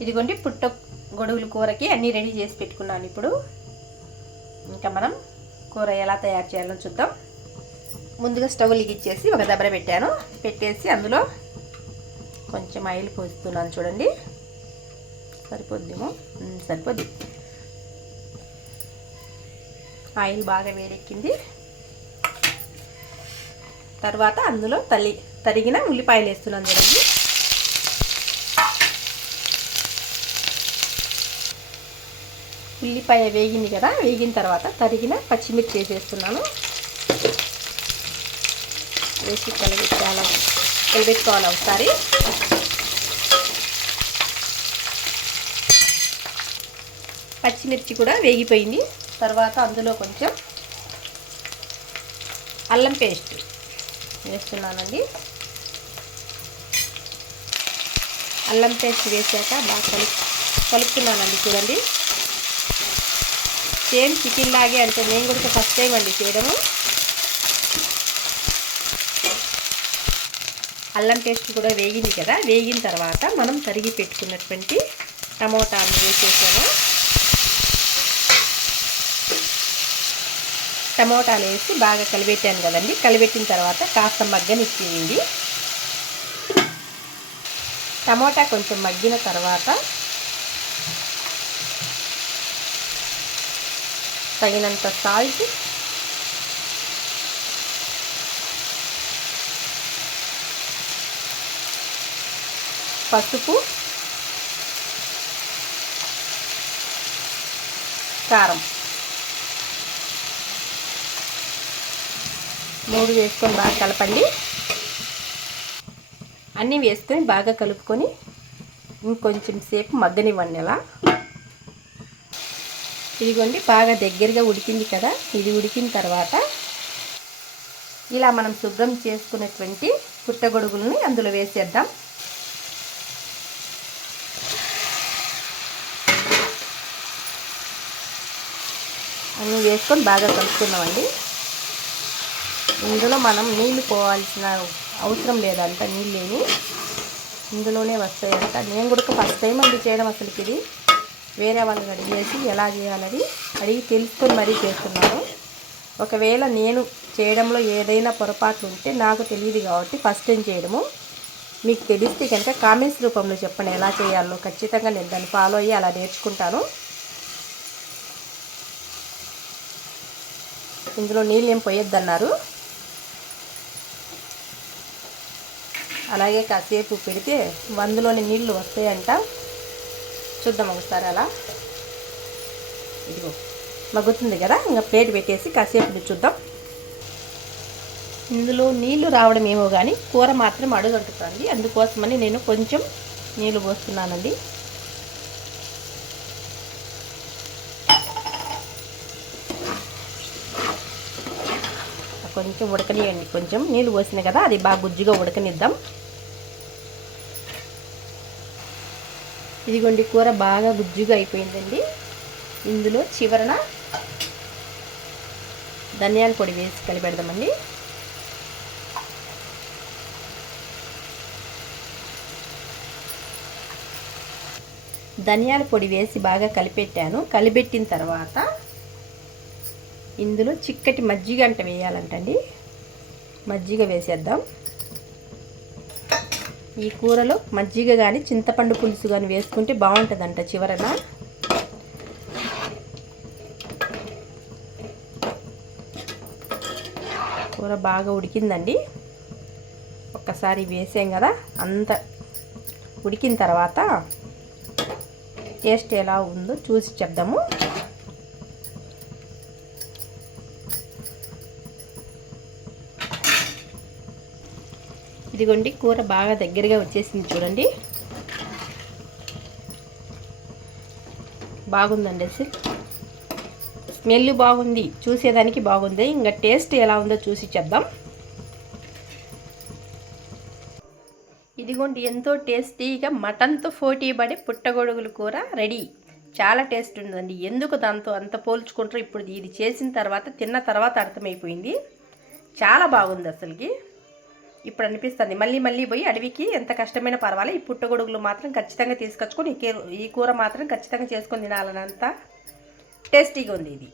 ఇదిగోండి పుట్ట గొడుగుల కూరకి అన్నీ రెడీ చేసి పెట్టుకున్నాను ఇప్పుడు. ఇంకా మనం కూర ఎలా తయారు చేయాలో చూద్దాం. ముందుగా స్టవ్ లిగిచ్చేసి ఒక దెబ్బర పెట్టాను. పెట్టేసి అందులో కొంచెం ఆయిల్ పోస్తున్నాను చూడండి. సరిపోద్దేమో? సరిపోద్ది. ఆయిల్ బాగా వేడెక్కింది. తర్వాత అందులో తల్లి తరిగిన ఉల్లిపాయలు వేస్తున్నాను చూడండి. ఉల్లిపాయ వేగింది కదా వేగిన తర్వాత తరిగిన పచ్చిమిర్చి వేసేస్తున్నాను. వేసి కలిపెట్టాల కలిపెట్టుకోవాలి ఒకసారి? పచ్చిమిర్చి కూడా వేగిపోయింది. తర్వాత అందులో కొంచెం అల్లం పేస్ట్ వేస్తున్నానండి. అల్లం పేస్ట్ వేసాక బాగా కలుపు కలుపుతున్నానండి చూడండి. సేమ్ చికెన్ లాగే అంటే నేను కూడా ఫస్ట్ టైం అండి చేయడము. అల్లం పేస్ట్ కూడా వేగింది కదా వేగిన తర్వాత మనం తరిగి పెట్టుకున్నటువంటి టమోటాలు వేసేసాము. టమోటాలు వేసి బాగా కలిపెట్టాను కదండి కలిపెట్టిన తర్వాత కాస్త మగ్గనిచ్చేయండి. టమోటా కొంచెం మగ్గిన తర్వాత తగినంత సాల్ట్. పసుపు. కారం. మూడు వేసుకొని బాగా కలపండి. అన్నీ వేసుకొని బాగా కలుపుకొని ఇంకొంచెం సేపు మగ్గనివ్వండి అలా. ఇదిగోండి బాగా దగ్గరగా ఉడికింది కదా? ఇది ఉడికిన తర్వాత ఇలా మనం శుభ్రం చేసుకున్నటువంటి పుట్టగొడుగులని అందులో వేసేద్దాం. అన్నీ వేసుకొని బాగా కలుపుకున్నామండి ఇందులో మనం నీళ్ళు పోవాల్సిన అవసరం లేదంట లేని ఇందులోనే వస్తాయంట నేను కూడా ఫస్ట్ టైం అండి చేయడం అసలుకి ఇది వేరే వాళ్ళని అడిగేసి ఎలా చేయాలని అడిగి తెలుసుకొని మరీ చేస్తున్నాను. ఒకవేళ నేను చేయడంలో ఏదైనా పొరపాట్లు ఉంటే నాకు తెలియదు కాబట్టి ఫస్ట్ టైం చేయడము? మీకు తెలిస్తే కనుక కామెంట్స్ రూపంలో చెప్పండి ఎలా చేయాలో. ఖచ్చితంగా నేను దాన్ని ఫాలో అయ్యి అలా నేర్చుకుంటాను. ఇందులో నీళ్ళు ఏం పోయొద్దన్నారు. అలాగే కాసేపు పెడితే వందులోని నీళ్ళు వస్తాయంట. చూద్దాం ఒకసారి అలా. ఇదిగో. మగ్గుతుంది కదా ఇంకా ప్లేట్ పెట్టేసి కాసేపు చూద్దాం. ఇందులో నీళ్ళు రావడం ఏమో కానీ కూర మాత్రం అడుగంటుతుంది అందుకోసమని నేను కొంచెం నీళ్ళు పోస్తున్నానండి. కొంచెం ఉడకనియండి. కొంచెం నీళ్ళు పోసినాయి కదా అది బాగా గుజ్జుగా ఉడకనిద్దాం. ఇదిగోండి కూర బాగా గుజ్జుగా అయిపోయిందండి. ఇందులో చివరన ధనియాల పొడి వేసి కలిపెడదామండి. ధనియాల పొడి వేసి బాగా కలిపెట్టాను. కలిపెట్టిన తర్వాత ఇందులో చిక్కటి మజ్జిగ అంట వేయాలంటండి. మజ్జిగ వేసేద్దాం. ఈ కూరలో మజ్జిగ కానీ చింతపండు పులుసు కానీ వేసుకుంటే బాగుంటుందంట చివరన. కూర బాగా ఉడికిందండి. ఒక్కసారి వేసాం కదా అంత ఉడికిన తర్వాత టేస్ట్ ఎలా ఉందో చూసి చెప్దాము. ఇదిగోండి కూర బాగా దగ్గరగా వచ్చేసింది చూడండి. బాగుందండి అసలు. స్మెల్ బాగుంది చూసేదానికి బాగుంది. ఇంకా టేస్ట్ ఎలా ఉందో చూసి చెప్దాం. ఇదిగోండి ఎంతో టేస్టీగా మటన్తో పోటీ పడే పుట్టగొడుగుల కూర రెడీ. చాలా టేస్ట్ ఉందండి. ఎందుకు దాంతో అంత పోల్చుకుంటారో ఇప్పుడు ఇది చేసిన తర్వాత తిన్న తర్వాత అర్థమైపోయింది. చాలా బాగుంది అసలుకి. ఇప్పుడు అనిపిస్తుంది. మళ్ళీ మళ్ళీ పోయి అడవికి ఎంత కష్టమైన పర్వాలే. ఈ పుట్టగొడుగులు మాత్రం ఖచ్చితంగా తీసుకొచ్చుకొని ఈ ఈ కూర మాత్రం ఖచ్చితంగా చేసుకొని తినాలనంత టేస్టీగా ఉంది ఇది.